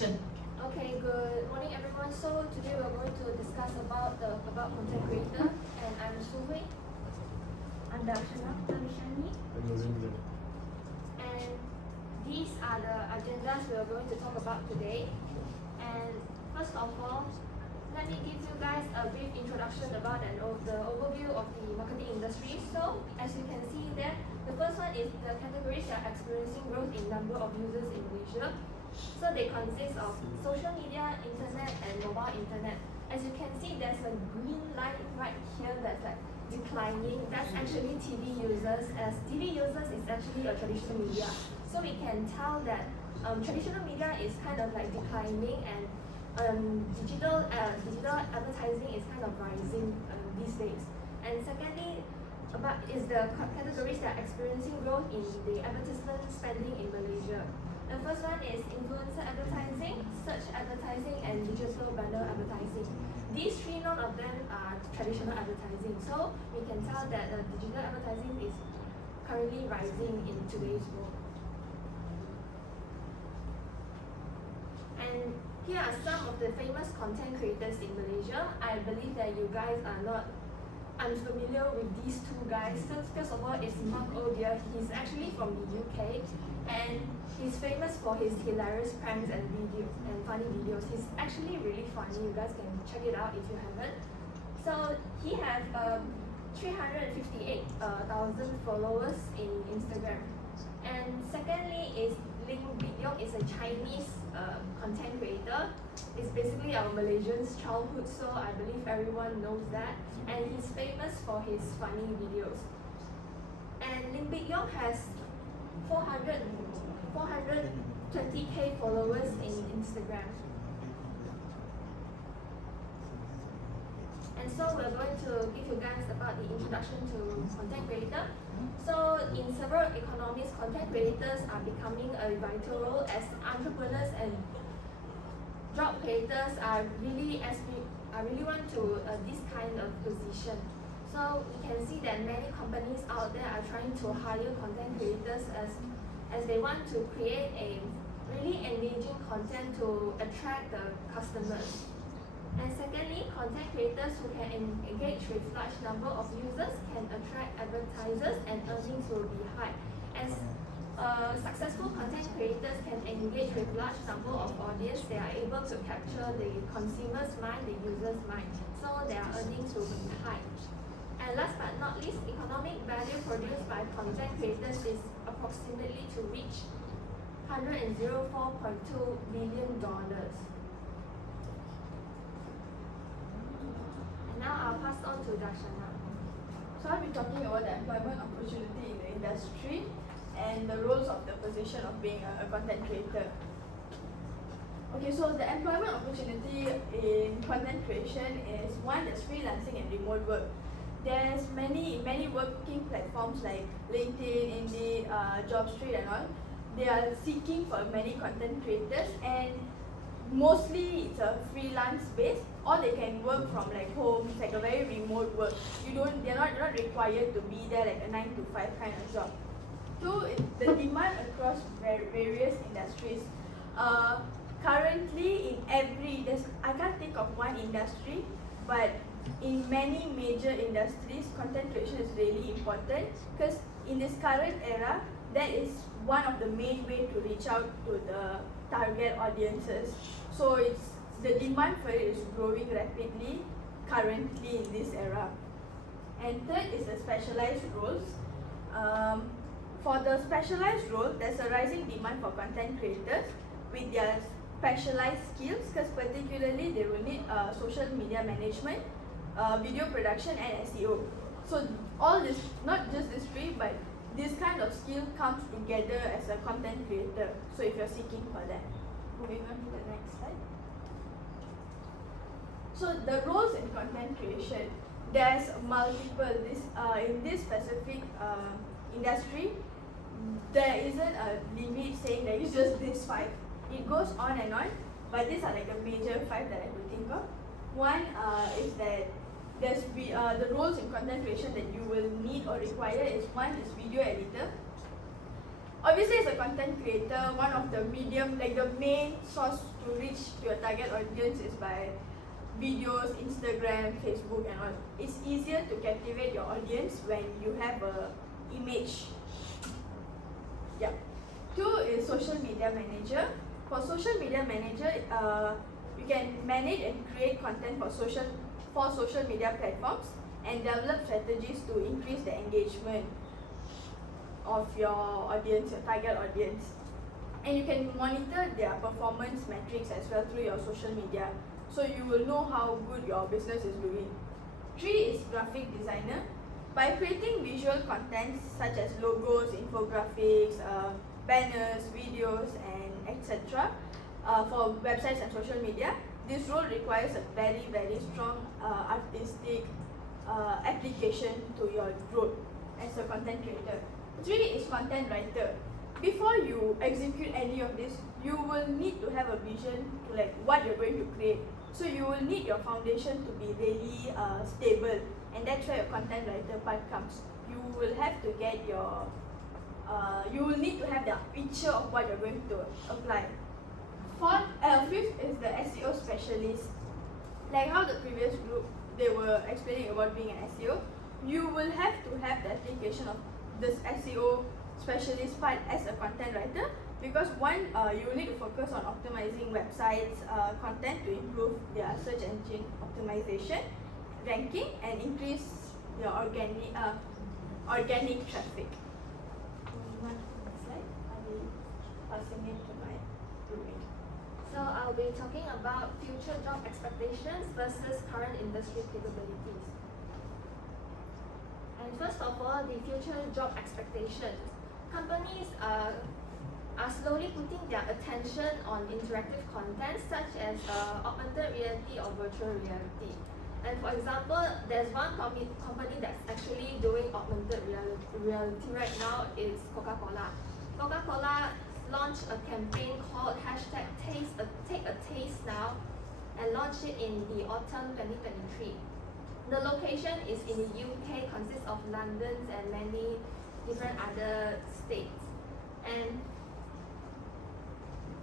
Okay, good morning everyone. So today we're going to discuss about content creator, and I'm Su Hui. I'm Darshana. I'm Shani. And these are the agendas we are going to talk about today. And first of all, let me give you guys a brief introduction about the overview of the marketing industry. So as you can see there, the first one is the categories that are experiencing growth in number of users in Malaysia. So they consist of social media, internet, and mobile internet. As you can see, there's a green line right here that's like declining. That's actually TV users, as TV users is actually a traditional media. So we can tell that traditional media is kind of like declining, and digital advertising is kind of rising these days. And secondly, is the categories that are experiencing growth in the advertisement spending in Malaysia. The first one is influencer advertising, search advertising, and digital banner advertising. These three, none of them are traditional advertising. So we can tell that digital advertising is currently rising in today's world. And here are some of the famous content creators in Malaysia. I believe that you guys are not unfamiliar with these two guys. So first of all is Mark O'Dear. He's actually from the UK, and he's famous for his hilarious pranks and videos and funny videos. He's actually really funny. You guys can check it out if you haven't. So he has 358,000 followers in Instagram. And secondly is Ling Biyong, is a Chinese content creator. It's basically our Malaysian's childhood, so I believe everyone knows that. And he's famous for his funny videos. And Ling Biyong has 420k followers in Instagram. And so we're going to give you guys about the introduction to content creator. So in several economies, content creators are becoming a vital role as entrepreneurs and job creators are really want to this kind of position. So we can see that many companies out there are trying to hire content creators as they want to create a really engaging content to attract the customers. And secondly, content creators who can engage with large number of users can attract advertisers, and earnings will be high. As successful content creators can engage with large number of audience, they are able to capture the consumer's mind, the user's mind, so their earnings will be high. And last but not least, economic value produced by content creators is approximately to reach $104.2 billion. And now I'll pass on to Darshana. So I'll be talking about the employment opportunity in the industry and the roles of the position of being a content creator. Okay, so the employment opportunity in content creation is one that's freelancing and remote work. There's many working platforms like LinkedIn, Indeed, JobStreet and all. They are seeking for many content creators, and mostly it's a freelance base, or they can work from like home. It's like a very remote work. They're not required to be there like a 9 to 5 kind of job. So the demand across various industries. Currently I can't think of one industry, but in many major industries, content creation is really important, because in this current era, that is one of the main way to reach out to the target audiences. So the demand for it is growing rapidly currently in this era. And third is the specialized roles. For the specialized role, there's a rising demand for content creators with their specialized skills, because particularly they will need social media management, video production and SEO. So all this, not just this three, but this kind of skill comes together as a content creator. So if you're seeking for that. Moving on to the next slide. So the roles in content creation, there's multiple. In this specific industry, there isn't a limit saying that it's just this 5. It goes on and on, but these are like the major 5 that I could think of. One is that there's the roles in content creation that you will need or require is, one is video editor, Obviously, as a content creator, one of the medium, like the main source to reach your target audience is by videos, Instagram, Facebook and all. It's easier to captivate your audience when you have a image. Yeah. 2 is social media manager. For social media manager, you can manage and create content for social media platforms and develop strategies to increase the engagement of your audience, your target audience. And you can monitor their performance metrics as well through your social media, so you will know how good your business is doing. 3 is graphic designer. By creating visual content such as logos, infographics, banners, videos and etc. For websites and social media, this role requires a very strong artistic application to your role as a content creator. 3 is content writer. Before you execute any of this, you will need to have a vision to like what you're going to create. So you will need your foundation to be really stable, and that's where your content writer part comes. You will have to get your you will need to have the picture of what you're going to apply. 5th is the SEO specialist. Like how the previous group they were explaining about being an SEO, you will have to have the application of this SEO specialist part as a content writer, because one, you will need to focus on optimizing websites content to improve their search engine optimization, ranking and increase your organic traffic. Next slide. I'll be passing it to my roommate. So I'll be talking about future job expectations versus current industry capabilities. And first of all, the future job expectations. Companies are slowly putting their attention on interactive content such as augmented reality or virtual reality. And for example, there's one company that's actually doing augmented reality right now is Coca-Cola. Coca-Cola launched a campaign called #Take a Taste Now and launched it in the autumn 2023. The location is in the UK, consists of London and many different other states. And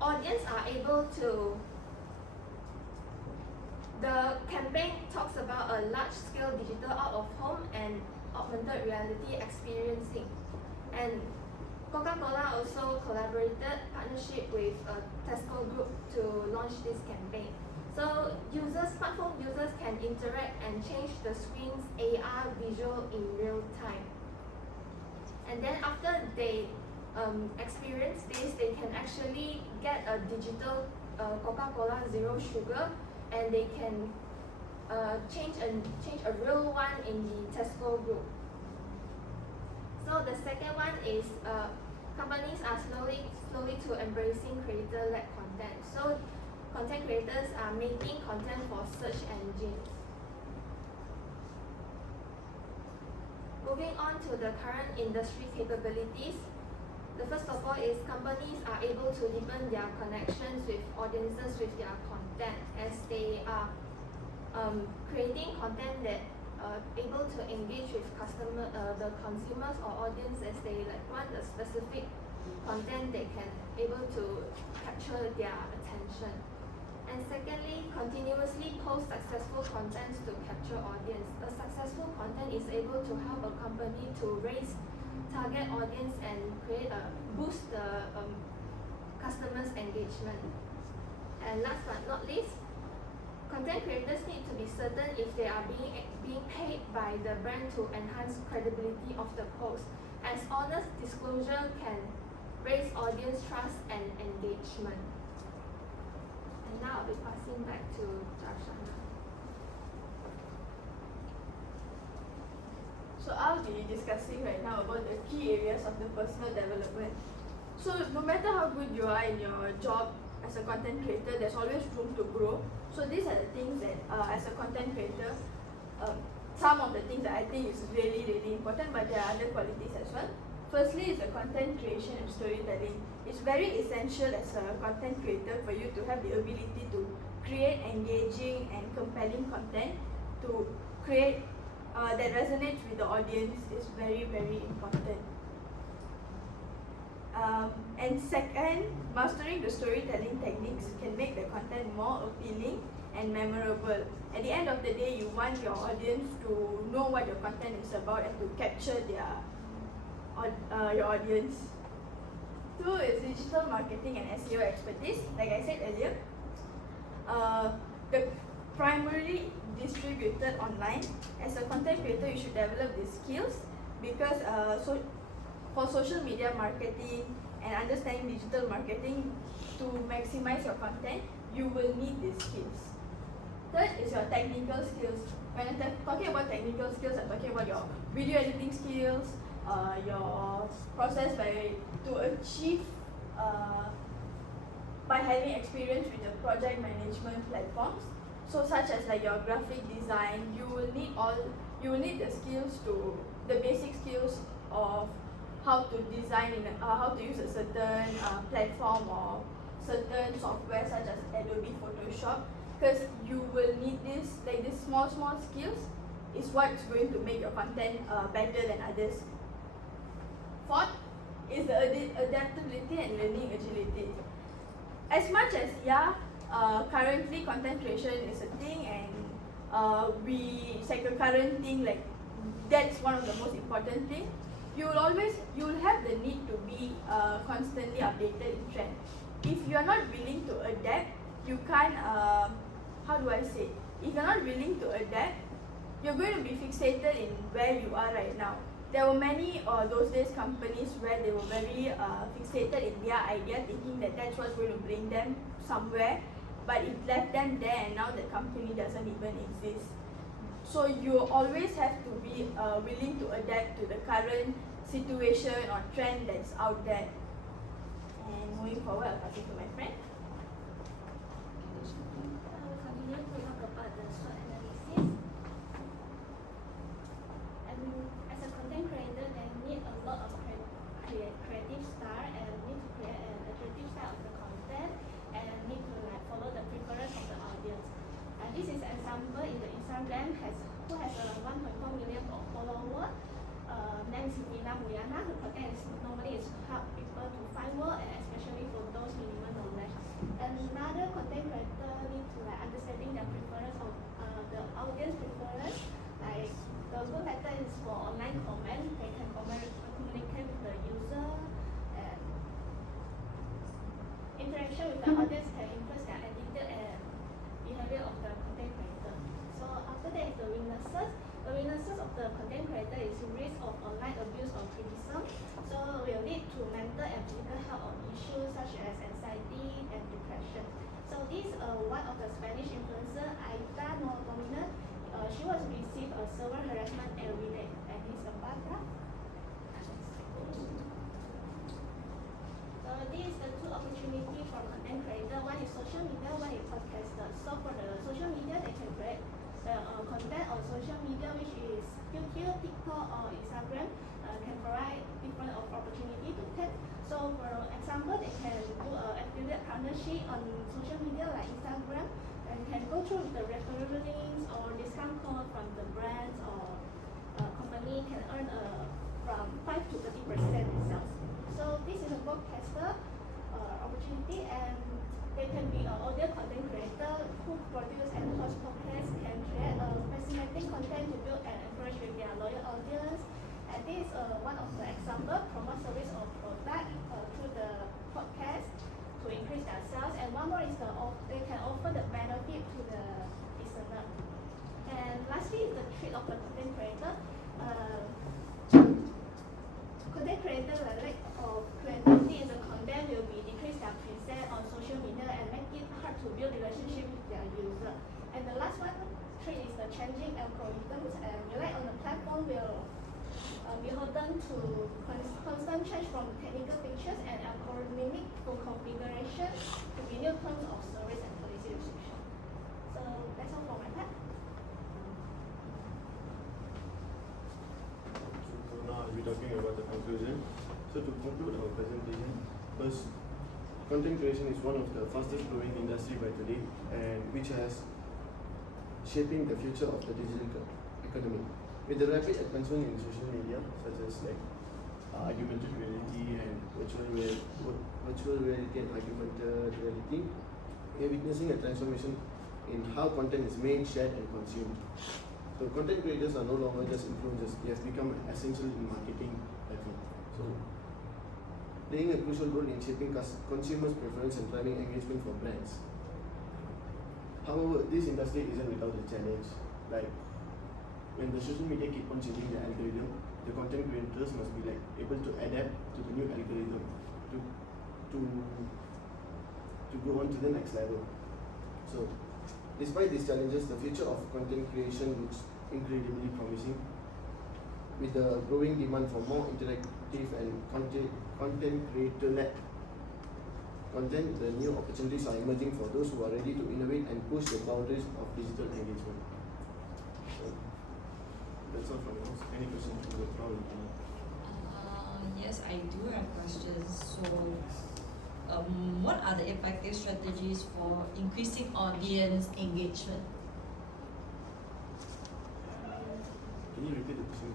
audience are able to, the campaign talks about a large-scale digital out-of-home and augmented reality experiencing. And Coca-Cola also collaborated partnership with Tesco Group to launch this campaign. So smartphone users can interact and change the screen's AR visual in real time. And then after they experience this, they can actually get a digital Coca-Cola Zero Sugar, and they can change a real one in the Tesco Group. So the second one is companies are slowly to embracing creator-led content. So content creators are making content for search engines. Moving on to the current industry capabilities. The first of all is companies are able to deepen their connections with audiences with their content, as they are creating content that able to engage with the consumers or audience, as they want a specific content they can able to capture their attention. And secondly, continuously post successful contents to capture audience. A successful content is able to help a company to raise target audience and boost the customers' engagement. And last but not least, content creators need to be certain if they are being paid by the brand to enhance credibility of the post, as honest disclosure can raise audience trust and engagement. And now I'll be passing back to Darshana. So I'll be discussing right now about the key areas of the personal development. So no matter how good you are in your job as a content creator, there's always room to grow. So these are the things that as a content creator, some of the things that I think is really important, but there are other qualities as well. Firstly is the content creation and storytelling. It's very essential as a content creator for you to have the ability to create engaging and compelling content, to create that resonates with the audience is very important. And second, mastering the storytelling techniques can make the content more appealing and memorable. At the end of the day, you want your audience to know what your content is about and to capture your audience. Two is digital marketing and SEO expertise. Like I said earlier, the primarily distributed online. As a content creator, you should develop these skills because for social media marketing and understanding digital marketing, to maximize your content, you will need these skills. Third is your technical skills. When I'm talking about technical skills, I'm talking about your video editing skills, your process to achieve by having experience with the project management platforms. So such as like your graphic design, you will need the skills the basic skills of how to design how to use a certain platform or certain software such as Adobe Photoshop, because you will need these small skills is what's going to make your content better than others. Fourth is the adaptability and learning agility. As much as currently content creation is a thing and it's like a current thing, like that's one of the most important things. You will have the need to be constantly updated in trend. If you are not willing to adapt, you can't. How do I say? If you're not willing to adapt, you're going to be fixated in where you are right now. There were many those days companies where they were very fixated in their idea, thinking that that's what's going to bring them somewhere, but it left them there, and now the company doesn't even exist. So you always have to be willing to adapt to the current situation or trend that's out there. And moving forward, I'll pass it to my friend. I will continue to talk about the SWOT analysis. And as a content creator, they need a lot of creative style and need to create an attractive style of the content and need to follow the preference of the audience. And this is an example in the Instagram who has around 1.4 million followers. Named Sivina Muyana, her content normally is to help people to find work and especially for those minimal knowledge. And another content creator need to understanding the preference of the audience preference. Like the good pattern is for online comment, they can communicate with the user, and interaction with the audience can influence their attitude and behavior of the content creator. So after that is the weaknesses. The weaknesses of the content creator is risk of online abuse or criticism. So will lead to mental and physical health issues such as anxiety and depression. So this one of the Spanish influencer, Aita Domina, she was received several harassment every day, and this is a paragraph. So this is the two opportunities for content creator. One is social media, one is podcaster. So for the social media, they can create the content on social media, which is YouTube, TikTok, or Instagram, can provide different opportunity to test. So for example, they can do affiliate partnership on social media like Instagram, and can go through the referral links or discount code from the brands or company can earn from 5 to 30% sales. So this is a podcaster opportunity, and they can be an audio content creator who produce and host podcasts, can create fascinating content to build and encourage with their loyal audience. And this is one of the examples, promote service or product through the podcast to increase their sales. And one more is they can offer the benefit to the listener. And lastly is the trait of the content creator. Content creator lack of creativity in the content will be decrease their presence on social media and make it hard to build relationship with their user. And the last one, three, is the changing algorithms, and rely on the platform will beholden to constant change from technical features and algorithmic configuration to be new terms of service and policy restriction. So that's all for my part. So now I'll be talking about the conclusion. So to conclude our presentation, first, content creation is one of the fastest growing industry by today, and which has shaping the future of the digital economy. With the rapid advancement in social media, such as like augmented reality and virtual reality and augmented reality, we are witnessing a transformation in how content is made, shared, and consumed. So content creators are no longer just influencers; they have become essential in marketing platform. So playing a crucial role in shaping consumers' preference and driving engagement for brands. However, this industry isn't without a challenge. Like when the social media keep on changing the algorithm, the content creators must be like able to adapt to the new algorithm to go on to the next level. So, despite these challenges, the future of content creation looks incredibly promising. With the growing demand for more interactive and content creator-led content, the new opportunities are emerging for those who are ready to innovate and push the boundaries of digital engagement. So, that's all from us. Any questions from the crowd? Yes, I do have questions. So, what are the effective strategies for increasing audience engagement? Can you repeat the question?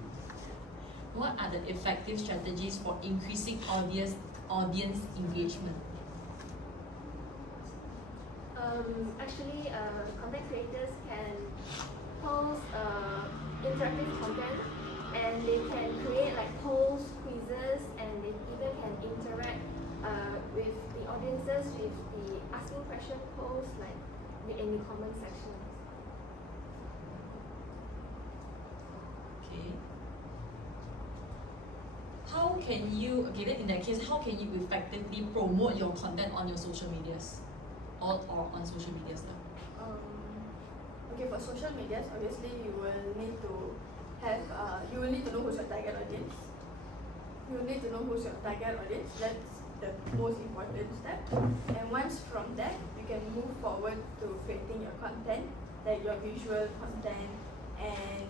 What are the effective strategies for increasing audience engagement? Actually, content creators can post interactive content, and they can create like polls, quizzes, and they even can interact with the audiences with the asking question polls, like in the comment section. Okay. How can you, okay, then in that case, how can you effectively promote your content on your social medias? Or on social medias now? Okay, for social medias, obviously you will need to have you will need to know who's your target audience. You will need to know who's your target audience. That's the most important step. And once from that, you can move forward to creating your content, like your visual content and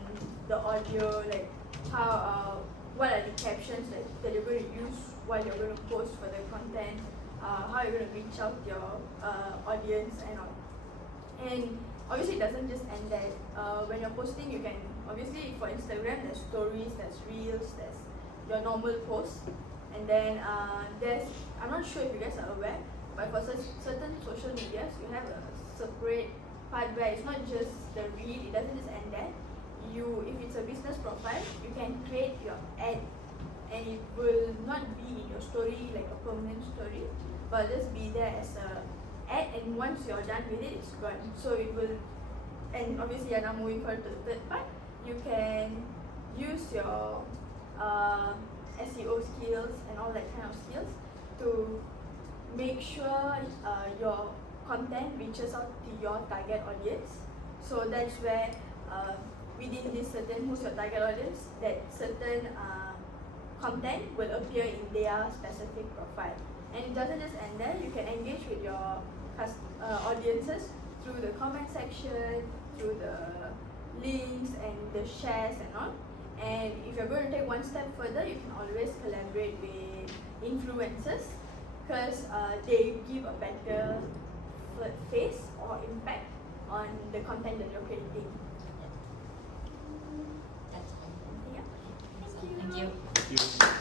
the audio, like how what are the captions that you're going to use while you're going to post for the content, how you're going to reach out to your audience and all. And obviously it doesn't just end there. When you're posting, you can obviously, for Instagram, there's stories, there's reels, there's your normal posts, and then there's, I'm not sure if you guys are aware, but for certain social medias, you have a separate part where it's not just the reel, it doesn't just end there. If it's a business profile, you can create your ad, and it will not be in your story like a permanent story, but just be there as a ad, and once you're done with it, it's gone. So it will, and obviously you're now moving forward to the third part. You can use your SEO skills and all that kind of skills to make sure your content reaches out to your target audience. So that's where within this certain who's your target audience, that certain content will appear in their specific profile. And it doesn't just end there. You can engage with your audiences through the comment section, through the links and the shares and all. And if you're going to take one step further, you can always collaborate with influencers, because they give a better face or impact on the content that you're creating. That's all. Yeah. Thank you. Thank you.